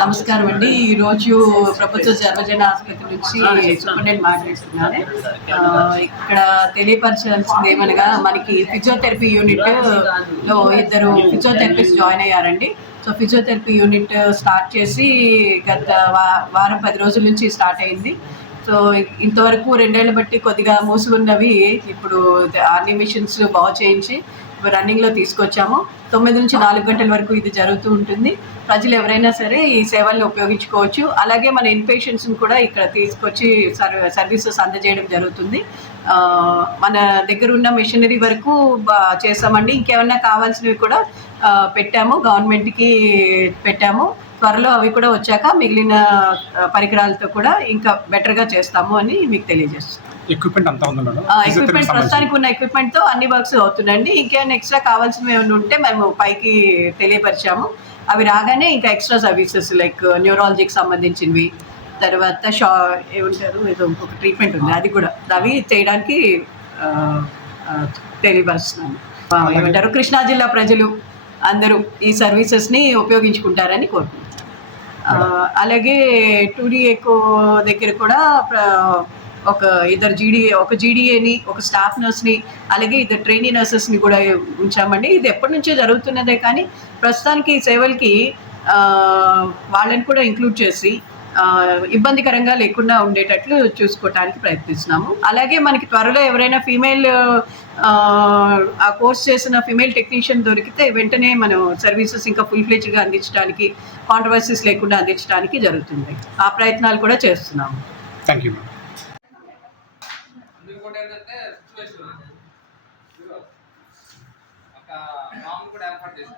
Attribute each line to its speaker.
Speaker 1: నమస్కారం అండి. ఈరోజు ప్రభుత్వ సర్వజన ఆసుపత్రి నుంచి సూపరింటెండెంట్ మాట్లాడుతున్నాను. ఇక్కడ తెలియపరచాల్సింది ఏమనగా మనకి ఫిజియోథెరపీ యూనిట్లో ఇద్దరు ఫిజియోథెరపిస్ట్ జాయిన్ అయ్యారండి. సో ఫిజియోథెరపీ యూనిట్ స్టార్ట్ చేసి గత వా- వారం పది రోజుల నుంచి స్టార్ట్ అయింది. సో ఇంతవరకు రెండేళ్ళు బట్టి కొద్దిగా మూసుకున్నవి ఇప్పుడు అన్ని మిషన్స్ బాగు చేయించి రన్నింగ్లో తీసుకొచ్చాము. తొమ్మిది నుంచి నాలుగు గంటల వరకు ఇది జరుగుతూ ఉంటుంది. ప్రజలు ఎవరైనా సరే ఈ సేవల్ని ఉపయోగించుకోవచ్చు. అలాగే మన ఇన్పేషెంట్స్ని కూడా ఇక్కడ తీసుకొచ్చి సర్ సర్వీసెస్ అందజేయడం జరుగుతుంది. మన దగ్గర ఉన్న మిషనరీ వరకు చేసామండి ఇంకేమన్నా కావాల్సినవి కూడా పెట్టాము. గవర్నమెంట్కి పెట్టాము. త్వరలో అవి కూడా వచ్చాక మిగిలిన పరికరాలతో కూడా ఇంకా బెటర్గా చేస్తాము అని మీకు తెలియజేస్తున్నాను
Speaker 2: ఎక్విప్మెంట్ అంతా ఉంది మేడం?
Speaker 1: ఎక్విప్మెంట్ ప్రస్తుతానికి ఉన్న ఎక్విప్మెంట్తో అన్ని వర్క్స్ అవుతుందండి ఇంకేమైనా ఎక్స్ట్రా కావాల్సినవి ఏమైనా ఉంటే మేము పైకి తెలియపరిచాము. అవి రాగానే ఇంకా ఎక్స్ట్రా సర్వీసెస్ లైక్ న్యూరాలజీకి సంబంధించినవి తర్వాత షా ఏమంటారు ఏదో ఇంకొక ట్రీట్మెంట్ ఉంది. అది కూడా. అవి చేయడానికి తెలియపరుస్తున్నాను ఏమంటారు కృష్ణా జిల్లా ప్రజలు అందరూ ఈ సర్వీసెస్ని ఉపయోగించుకుంటారని కోరుకుంటున్నాను అలాగే టూడీ ఎకో దగ్గర కూడా ఒక ఇద్దరు జీడిఏ ఒక జీడీఏని ఒక స్టాఫ్ నర్స్ని అలాగే ఇద్దరు ట్రైనీ నర్సెస్ని కూడా ఉంచామండి. ఇది ఎప్పటి నుంచో జరుగుతున్నదే కానీ ప్రస్తుతానికి ఈ సేవలకి వాళ్ళని కూడా ఇంక్లూడ్ చేసి ఇబ్బందికరంగా లేకుండా ఉండేటట్లు చూసుకోవటానికి ప్రయత్నిస్తున్నాము. అలాగే మనకి త్వరలో ఎవరైనా ఫీమేల్ ఆ కోర్స్ చేసిన ఫీమేల్ టెక్నీషియన్ దొరికితే వెంటనే మనం సర్వీసెస్ ఇంకా ఫుల్ ఫ్లెజ్గా అందించడానికి కాంట్రవర్సీస్ లేకుండా అందించడానికి జరుగుతుంది. ఆ ప్రయత్నాలు కూడా చేస్తున్నాము.
Speaker 2: థ్యాంక్ యూ
Speaker 3: ఇంకోటి ఏంటంటే సిచ్యువేషన్ ఒక మామూలు కూడా ఏర్పాటు పేరు?